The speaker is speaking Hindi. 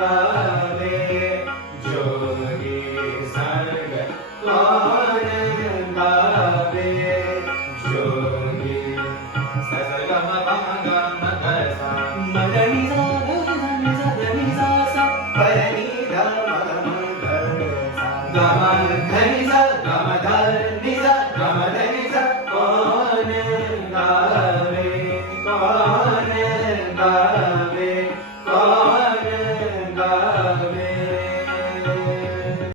गावे जोगी सर्ग कौन गावे जोगी ससगम पम गम गसा मदनी सा धनी सा धनी सा सा पदनी ध मगम गसा गम धनी सा गम धनी सा गम धनी